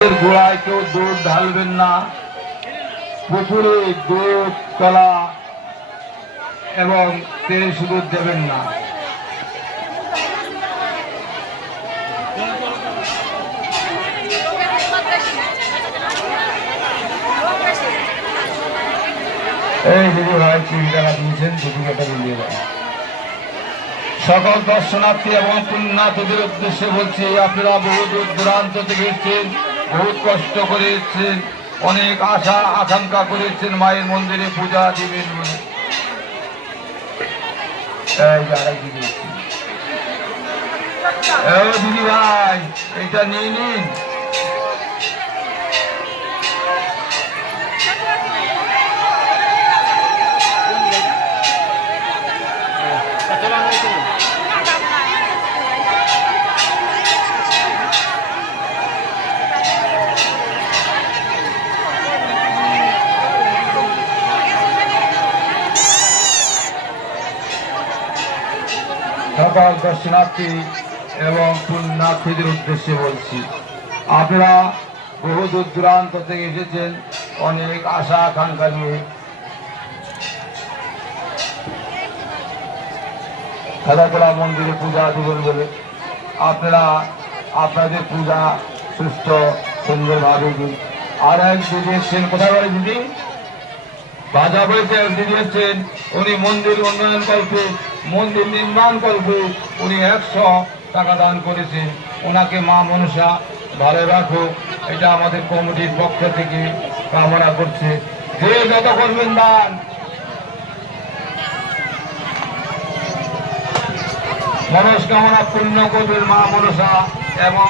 গোড়ায় কেউ দুধ ঢালবেন না, পুকুরে দুধ কলা এবং তেল দুধ দেবেন না। এই দিদি ভাই 20 টাকা দিয়েছেন, 2 টাকা দিয়ে দেন। সকল দর্শনার্থী এবং পুণ্যার্থীদের উদ্দেশ্যে বলছি, আপনারা বহু দূর দূরান্ত থেকে এসেছেন, বহুত কষ্ট করে এসেছেন, অনেক আশা আকাঙ্ক্ষা করেছেন মায়ের মন্দিরে পূজা দিবেন বলে। দিদি ভাই এটা নিয়ে নিন। সকল দর্শনার্থী এবং পুণ্যার্থীদের উদ্দেশ্যে বলছি, আপনারা বহু দূর দূরান্ত থেকে এসেছেন, অনেক আশা আকাঙ্ক্ষা নিয়ে খেলাধুলা মন্দিরে পূজা দিবেন বলে। আপনারা আপনাদের পূজা সুস্থ সুন্দরভাবে দিন। আর এক দিদি এসছেন, কোথায় বলে দিদি? বাজা বলেছে দিদি এসছেন, উনি মন্দির উন্নয়ন কল্পে, মন্দির নির্মাণ কল্পে উনি 100 টাকা দান করেছেন। ওনাকে মা মনসা ভালো রাখুক, এটা আমাদের কমিটির পক্ষ থেকে কামনা করছে। যে যত করবেন দান, মনস্কামনা পূর্ণ করবেন মা মনসা এবং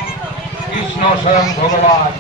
কৃষ্ণ স্বয়ং ভগবান।